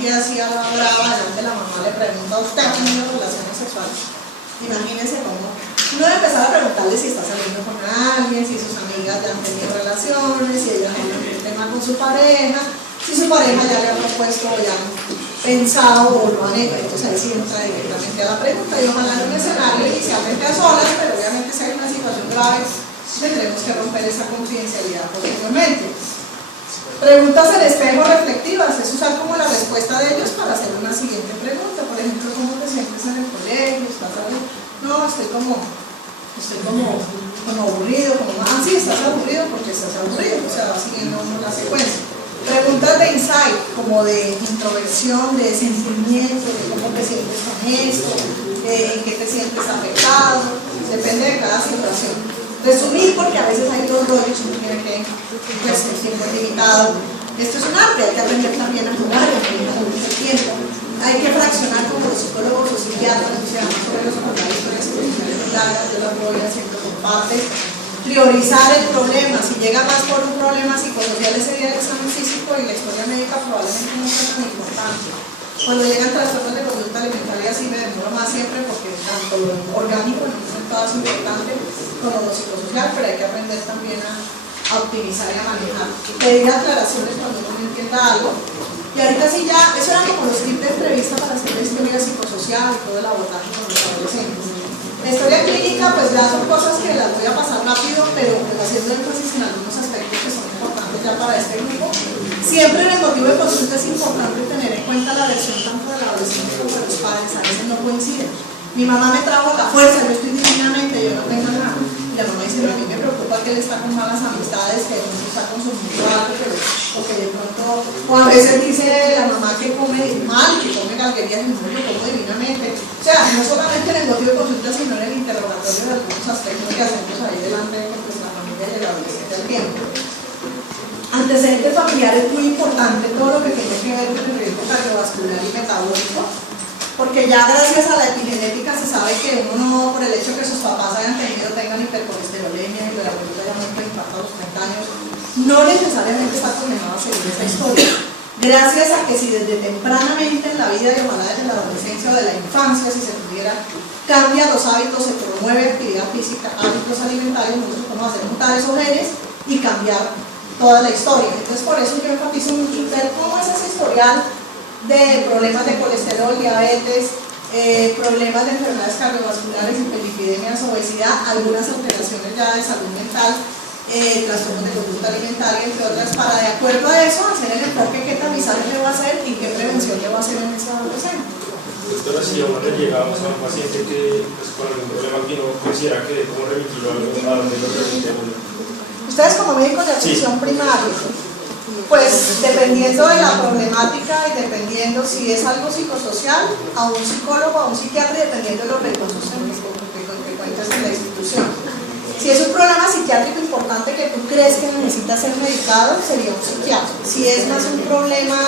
pie así a la brava, delante de la mamá le pregunta: ¿usted ha tenido relaciones sexuales? Imagínense cómo uno debe empezar a preguntarle si está saliendo con alguien, si sus amigas ya han tenido relaciones, si ellas tienen un tema con su pareja, si su pareja ya le ha propuesto o ya han pensado o lo han hecho. Entonces ahí sí entra directamente a la pregunta, y ojalá en un escenario inicialmente a solas, pero obviamente si hay una situación grave tendremos que romper esa confidencialidad posteriormente. Preguntas en espejo reflectivas, es usar como la respuesta de ellos para hacer una siguiente pregunta. Por ejemplo, ¿cómo te sientes en el colegio? ¿Estás aburrido? No, estoy como aburrido, sí, estás aburrido porque estás aburrido, o sea, va siguiendo uno la secuencia. Preguntas de insight, como de introversión, de sentimiento, de cómo te sientes con esto, en qué te sientes afectado, depende de cada situación. Resumir, porque a veces hay dos rollos, uno tiene que, pues el tiempo es limitado. Esto es un arte, hay que aprender también a jugar, a manejar el tiempo. Hay que fraccionar como los psicólogos o psiquiatras, o sea, más o menos como la historia psicológica larga, yo la voy haciendo por partes. Priorizar el problema, si llega más por un problema psicosocial ese día del examen físico y la historia médica probablemente no sea tan importante. Cuando llegan trastornos de conducta alimentaria sí me demoro más siempre, porque tanto lo orgánico en un momento es importante como lo psicosocial, pero hay que aprender también a optimizar y a manejar. Pedir aclaraciones cuando uno no entienda algo. Y ahorita sí ya, eso eran como los tips de entrevista para hacer la historia psicosocial y todo el abordaje con los adolescentes. La historia clínica, pues ya son cosas que las voy a pasar rápido, pero pues haciendo énfasis en algunos aspectos que son importantes ya para este grupo. Siempre en el motivo de consulta es importante tener en cuenta la versión tanto del adolescente como de los padres, a veces no coinciden. Mi mamá me trajo a la fuerza, yo estoy divinamente, yo no tengo nada. Y la mamá dice: a mí me preocupa que él está con malas amistades, que no está consumiendo algo, o que de pronto, o a veces dice la mamá que come mal, que come galguerías, y yo como divinamente. O sea, no solamente en el motivo de consulta, sino en el interrogatorio de algunos aspectos que hacemos ahí delante de la familia y del adolescente al tiempo. Antecedentes familiares, muy importante, todo lo que tiene que ver con el riesgo cardiovascular y metabólico, porque ya gracias a la epigenética se sabe que uno no, por el hecho que sus papás tengan hipercolesterolemia y la abuelita ya muerto de infarto a los 30 años, no necesariamente está condenado a seguir esa historia. Gracias a que si desde tempranamente en la vida, y ojalá desde la adolescencia o de la infancia, si se pudiera, cambia los hábitos, se promueve actividad física, hábitos alimentarios, nosotros podemos hacer mutar esos genes y cambiar toda la historia. Entonces por eso yo enfatizo mucho en ver cómo es ese historial de problemas de colesterol, diabetes, problemas de enfermedades cardiovasculares, hiperlipidemias, obesidad, algunas alteraciones ya de salud mental, trastornos de conducta alimentaria, entre otras, para de acuerdo a eso hacer el enfoque, qué tamizaje le va a hacer y qué prevención le va a hacer en ese adolescente. Doctora, si aún no le llegamos a un paciente que pues, con algún problema que no considera que debe remitirlo a donde lo remitimos. Ustedes como médicos de atención primaria, pues dependiendo de la problemática y dependiendo si es algo psicosocial, a un psicólogo, a un psiquiatra, y dependiendo de los recursos que cuentas en la institución. Si es un problema psiquiátrico importante que tú crees que necesita ser medicado, sería un psiquiatra. Si es más un problema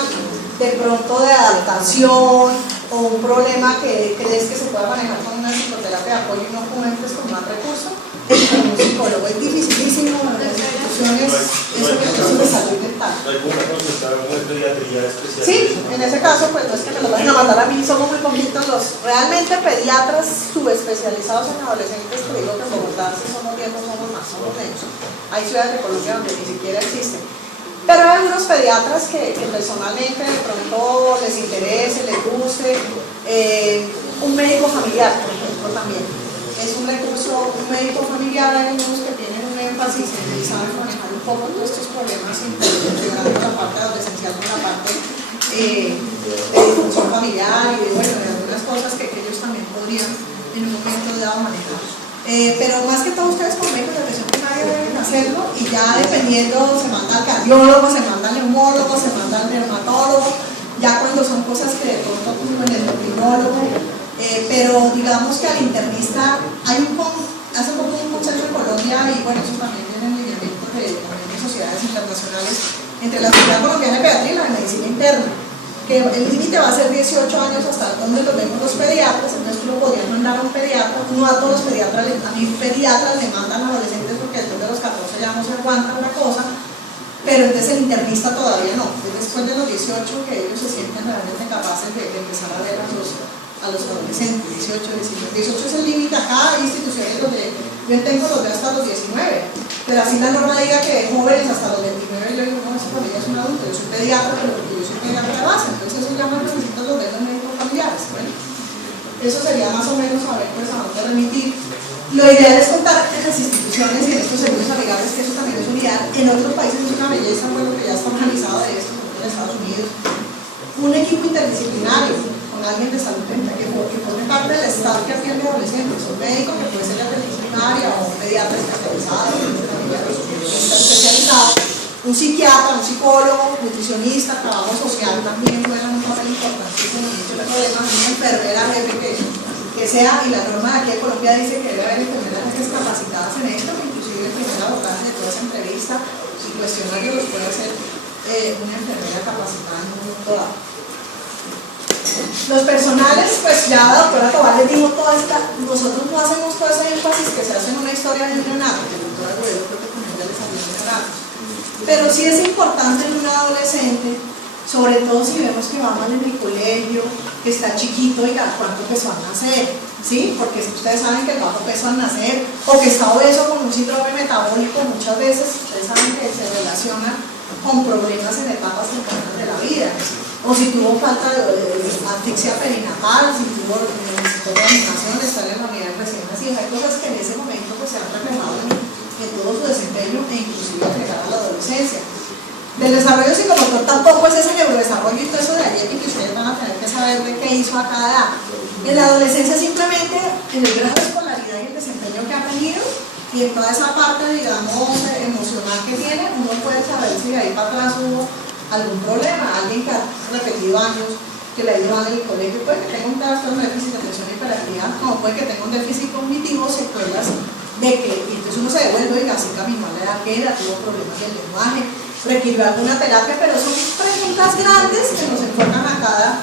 de pronto de adaptación o un problema que crees que se pueda manejar con una psicoterapia de apoyo y no cuentes con más recursos, es con un psicólogo. Es dificilísimo en las instituciones eso que es de salud mental. ¿Hay alguna consulta de pediatría especial? Sí, en ese caso pues no es que me lo vayan a mandar a mí, somos muy poquitos los realmente pediatras subespecializados en adolescentes, que digo que en Bogotá si somos 10 no somos más, somos menos. Hay ciudades de Colombia donde ni siquiera existen. Pero hay algunos pediatras que personalmente de pronto les interese, les guste. Un médico familiar, por ejemplo, también es un recurso. Un médico familiar, hay unos que tienen un énfasis en saber manejar un poco todos estos problemas, integrando la parte adolescencial con la parte de disfunción familiar y de, bueno, de algunas cosas que ellos también podrían en un momento dado manejar. Pero más que todo ustedes como médicos de atención primaria deben hacerlo, y ya dependiendo se manda al cardiólogo, se manda al neumólogo, se manda al dermatólogo, ya cuando son cosas que de pronto en el endocrinólogo, pero digamos que al internista hace poco un consenso en Colombia, y bueno, eso también viene en lineamientos de sociedades internacionales, entre la Sociedad Colombiana de Pediatría y la de Medicina Interna, que el límite va a ser 18 años hasta donde lo vemos los pediatras. Entonces tú lo podrías mandar a un pediatra, no a todos los pediatras, a mis pediatras le mandan a adolescentes porque después de los 14 ya no se aguanta una cosa, pero entonces el internista todavía no. Es después de los 18 que ellos se sienten realmente capaces de empezar a ver a los adolescentes. 18 es el límite. Acá hay instituciones donde yo tengo los de hasta los 19, pero así la norma diga que de jóvenes hasta los 29, yo digo, no, esa familia es un adulto, yo soy pediatra, pero porque yo soy pediatra de base, entonces eso ya no necesito los de los médicos familiares. Bueno, eso sería más o menos saber pues a dónde remitir. Lo ideal es contar en las instituciones y en estos servicios amigables, que eso también es un ideal. En otros países es una belleza, pues lo que ya está organizado de esto, en Estados Unidos. Un equipo interdisciplinario, con alguien de salud mental, que forme parte del staff que atiende a adolescentes, un médico que puede ser de atención primaria o un pediatra especializado, un psiquiatra, un psicólogo, nutricionista, trabajo social también juegan un papel importantísimo en muchos problemas, una enfermera jefe que sea, y la norma de aquí de Colombia dice que debe haber enfermeras jefes capacitadas en esto, que inclusive el primer abordaje de toda esa entrevista y cuestionario los puede hacer una enfermera capacitada en un mundo dado. Los personales, pues ya la doctora Tobal les dijo toda esta, nosotros no hacemos todo ese énfasis que se hace en una historia de un neonato, que la doctora Guerrero creo que con ella les habló de neonato. Pero sí es importante en un adolescente, sobre todo si vemos que va mal en el colegio, que está chiquito, oiga, ¿cuánto pesó al nacer? ¿Sí? Porque ustedes saben que el bajo peso al nacer, o que está obeso con un síndrome metabólico, muchas veces ustedes saben que se relaciona con problemas en etapas tempranas de la vida. O si tuvo falta de asfixia perinatal, si tuvo necesitó reanimación, estar en la unidad de recién nacidos. Hay cosas que en ese momento pues, se han reflejado en todo su desempeño e inclusive llegar a la adolescencia. Del desarrollo psicomotor tampoco es ese neurodesarrollo y todo eso de ayer que ustedes van a tener que saber de qué hizo a cada edad. En la adolescencia simplemente en el grado de escolaridad y el desempeño que ha tenido y en toda esa parte, digamos, emocional que tiene, uno puede saber si de ahí para atrás hubo algún problema, alguien que ha repetido años, que le ha ido mal en el colegio, puede que tenga un trastorno de déficit de atención y hiperactividad, como puede que tenga un déficit cognitivo, secuelas de que, y entonces uno se devuelve, oiga, así caminó a la edad que era, tuvo problemas del lenguaje, requirió alguna terapia, pero son preguntas grandes que nos enfocan a cada.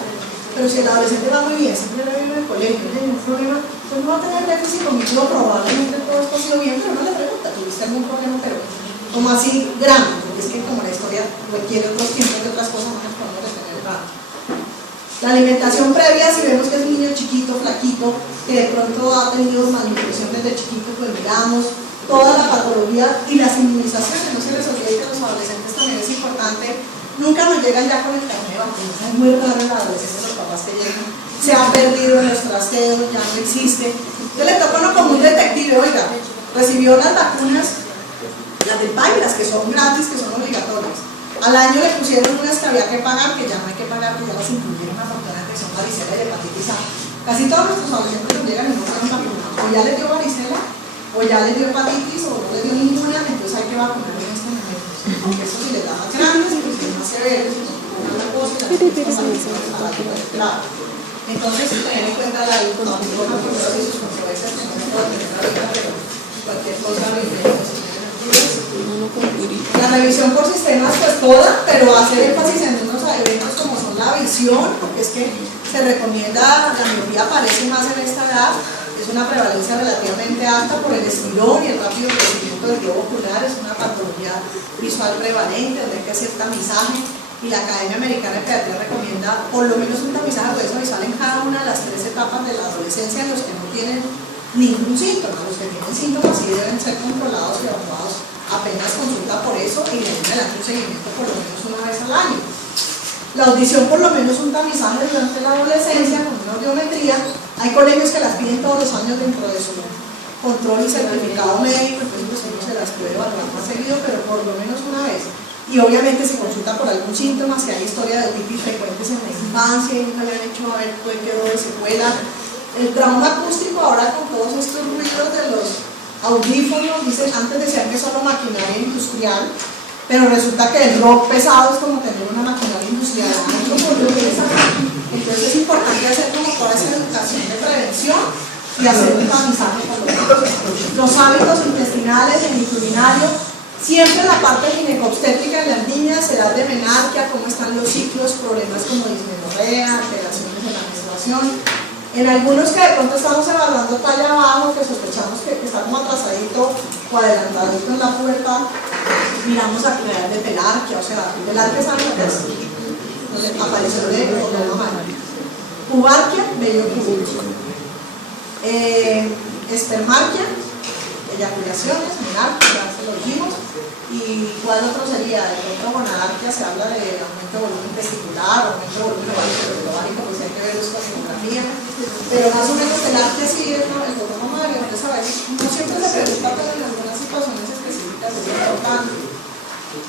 Pero si el adolescente va muy bien, siempre lo vive en el colegio, no hay ningún problema, pues no va a tener déficit cognitivo, probablemente todo esto ha sido bien, pero no le pregunta, ¿tuviste algún problema? Pero como así grande, porque es que como la historia requiere otros tiempos y otras cosas, no nos podemos detener nada. La alimentación previa, si vemos que es un niño chiquito, flaquito, que de pronto ha tenido malnutrición desde chiquito, pues miramos toda la patología y las inmunizaciones, no se les olvide que los adolescentes también es importante, nunca nos llegan ya con el carnet de vacunas, es muy raro en la adolescencia los papás que llegan, se han perdido en los trasteos, ya no existe. Yo le toco uno como un detective, oiga, recibió las vacunas, las del PAI, que son gratis, que son obligatorias. Al año le pusieron unas que había que pagar, que ya no hay que pagar, que ya las incluyeron a vacunas que son varicela y hepatitis A. Casi todos nuestros adolescentes nos llegan y no fueron vacunados, o ya les dio varicela, o ya les dio hepatitis, o no les dio ninguna, entonces hay que vacunar en este momento. Aunque eso sí les da más grandes, pues si es más severo, si no una cosa, y la entonces, tener en cuenta la información y sus consecuencias, que no se puede tener la vida, pero cualquier cosa la revisión por sistemas, pues toda, pero hacer énfasis en unos eventos como son la visión, porque es que se recomienda, la miopía aparece más en esta edad, es una prevalencia relativamente alta por el estirón y el rápido crecimiento del globo ocular, es una patología visual prevalente, donde hay que hacer tamizaje, y la Academia Americana de Pediatría recomienda por lo menos un tamizaje de visual en cada una de las 3 etapas de la adolescencia en los que no tienen ningún síntoma. Los que tienen síntomas sí deben ser controlados y evaluados apenas consulta por eso y deben dar un seguimiento por lo menos una vez al año. La audición, por lo menos un tamizaje durante la adolescencia con una audiometría. Hay colegios que las piden todos los años dentro de su control y certificado médico, entonces pues uno se las puede evaluar más seguido, pero por lo menos una vez. Y obviamente se consulta por algún síntoma, si hay historia de otitis frecuentes en la infancia y nunca le han hecho a ver qué quedó de secuela. El trauma acústico ahora con todos estos ruidos de los audífonos, dicen, antes decían que solo maquinaria industrial, pero resulta que el rock pesado es como tener una maquinaria industrial. Entonces es importante hacer como toda esa educación de prevención y hacer un tamizaje con los hábitos intestinales, el urinario. Siempre la parte ginecobstétrica en las niñas, edad de menarquia, cómo están los ciclos, problemas como dismenorrea, alteraciones en la menstruación. En algunos que de pronto estamos evaluando talla abajo, que sospechamos que está como atrasadito o adelantadito en la pubertad, miramos actividades de telarquia, o sea, telarquia saben lo que es, donde apareció de la mano. Pubarquia, vello público. Espermarquia, eyaculaciones, menarquia, ya se lo dijimos. ¿Y cuál otro sería? De pronto gonarquia se habla de aumento de volumen testicular, aumento de volumen ovárico, pues hay que ver eso con sonografía. Pero más o menos telarquia sí es el botón mamario, entonces a veces no siempre se pregunta, pero en algunas situaciones específicas es importante.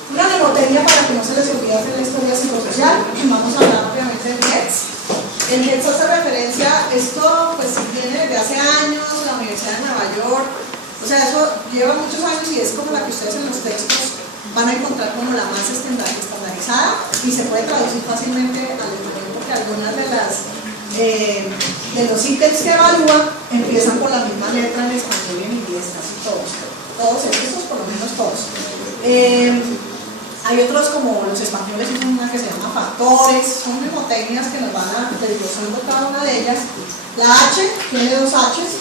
Una mnemotecnia para que no se les olvide hacer la historia psicosocial. Vamos a hablar obviamente del HETS. El HETS hace referencia, esto pues viene desde hace años, la Universidad de Nueva York, o sea, eso lleva muchos años y es como la que ustedes en los textos van a encontrar como la más estandarizada y se puede traducir fácilmente al español porque algunas de los ítems que evalúa empiezan con la misma letra en español y en inglés, casi todos estos, por lo menos todos. Hay otros como los españoles, es una que se llama factores, son mnemotecnias que nos van a desglosando cada una de ellas. La H tiene dos H's,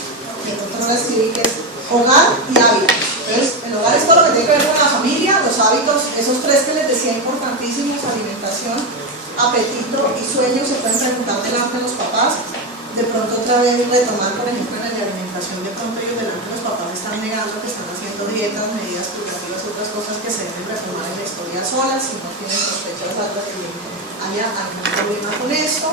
que nosotros la escribí, que es hogar y hábitos. Entonces, el hogar es todo lo que tiene que ver con la familia, los hábitos, esos tres que les decía importantísimos: alimentación, apetito y sueño. Se pueden preguntar delante de los papás. De pronto otra vez retomar, por ejemplo, en la alimentación, de pronto ellos delante de los papás están negando que están haciendo dietas, medidas privativas, otras cosas que se deben retomar en la historia solas, si no tienen sospechas altas que haya algún problema con esto.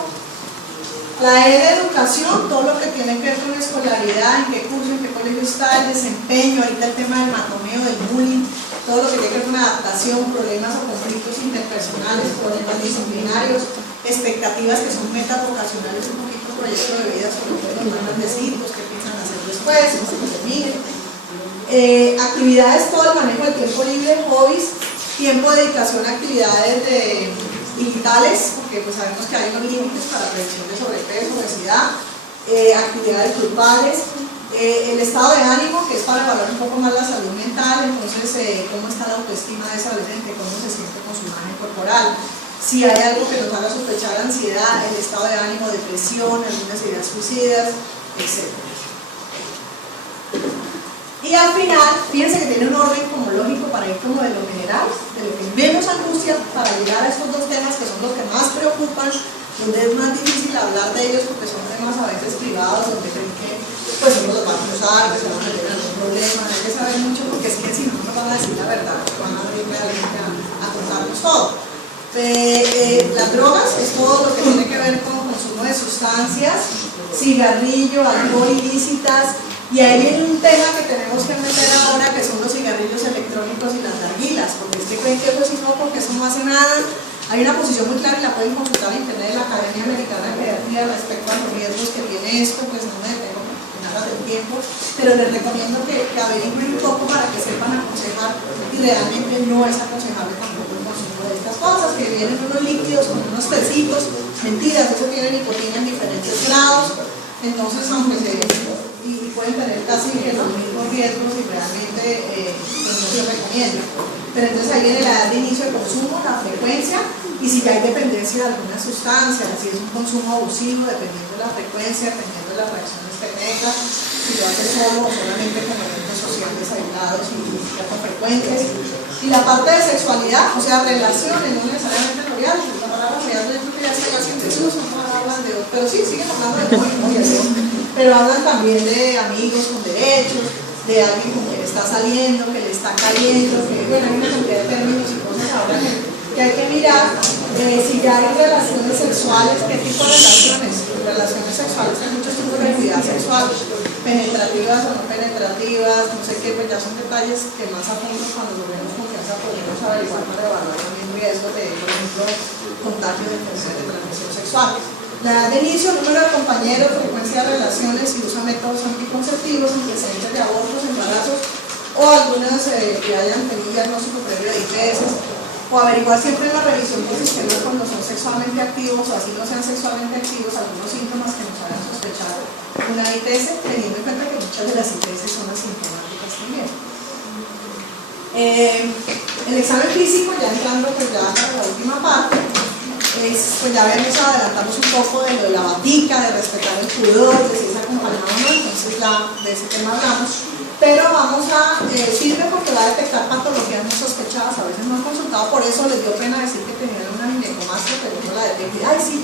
La E de educación, todo lo que tiene que ver con escolaridad, en qué curso, en qué colegio está, el desempeño, ahorita el tema del matoneo, del bullying, todo lo que tiene que ver con adaptación, problemas o conflictos interpersonales, problemas disciplinarios, expectativas que son metas vocacionales, un poquito proyecto de vida sobre lo que nos van a decir, pues qué piensan hacer después, cómo se terminen. Actividades, todo el manejo del tiempo libre, hobbies, tiempo de dedicación a actividades digitales, porque pues sabemos que hay unos límites para prevención de sobrepeso, obesidad, actividades grupales, el estado de ánimo, que es para evaluar un poco más la salud mental, entonces cómo está la autoestima de ese adolescente, cómo se siente con su imagen corporal, si hay algo que nos haga sospechar ansiedad, el estado de ánimo, depresión, algunas ideas suicidas, etc. Y al final, fíjense que tiene un orden como lógico para ir como de lo general, de lo que menos angustia, para llegar a estos dos temas que son los que más preocupan, donde es más difícil hablar de ellos porque son temas a veces privados, donde creen que pues uno los va a acusar, que se van a meter en algún problema, hay que saber mucho porque es que si no nos van a decir la verdad, van a venir realmente a contarnos todo. Las drogas es todo lo que tiene que ver con consumo de sustancias, cigarrillo, alcohol ilícitas, y ahí viene un tema que tenemos que meter ahora, que son los cigarrillos electrónicos y las narguilas, porque es que creen que pues no, porque eso no hace nada. Hay una posición muy clara y la pueden consultar en internet de la Academia Americana de Pediatría respecto a los riesgos que tiene esto, pues no me detengo nada del tiempo, pero les recomiendo que averigüen un poco para que sepan aconsejar, y realmente no es aconsejable tampoco el consumo de estas cosas, que vienen unos líquidos con unos tecitos, mentiras, eso tiene nicotina en diferentes grados, entonces aunque y pueden tener casi los mismos riesgos y realmente pues no se recomienda. Pero entonces ahí viene la edad de inicio de consumo, la frecuencia, y si ya hay dependencia de alguna sustancia, si es un consumo abusivo, dependiendo de la frecuencia, dependiendo de las reacciones que tenga, si lo hace solo o solamente con eventos sociales aislados y poco frecuentes. Y la parte de sexualidad, o sea, relaciones, no necesariamente noviazgo, la palabra noviazgo yo creo que ya está casi en desuso, no hablan de otro, pero sí, siguen hablando de noviazgo, pero hablan también de amigos con derechos, de alguien con quien está saliendo, que le está cayendo, que bueno, hay una cantidad de términos y cosas ahora que hay que mirar, si ya hay relaciones sexuales, qué tipo de relaciones sexuales, hay muchos tipos de actividad sexual, penetrativas o no penetrativas, no sé qué, pues ya son detalles que más a fondo cuando lo vemos confianza podemos averiguar para evaluar también riesgos de, por ejemplo, contagio de enfermedades de transmisión sexual. La edad de inicio, número de compañeros, frecuencia de relaciones y uso de métodos anticonceptivos, antecedentes de abortos, embarazos o algunas que hayan tenido diagnóstico previo de IPS, o averiguar siempre en la revisión de sistemas cuando son sexualmente activos o así no sean sexualmente activos algunos síntomas que nos hagan sospechar una ITS, teniendo en cuenta que muchas de las ITS son asintomáticas también. El examen físico, ya entrando pues ya para la última parte, pues ya adelantamos un poco de lo de la batica, de respetar el pudor, de si esa acompañado o no, entonces de ese tema hablamos. Pero sirve porque va a detectar patologías no sospechadas, a veces no han consultado, por eso les dio pena decir que tenían una ginecomastia, pero no la detecté. Ay, sí,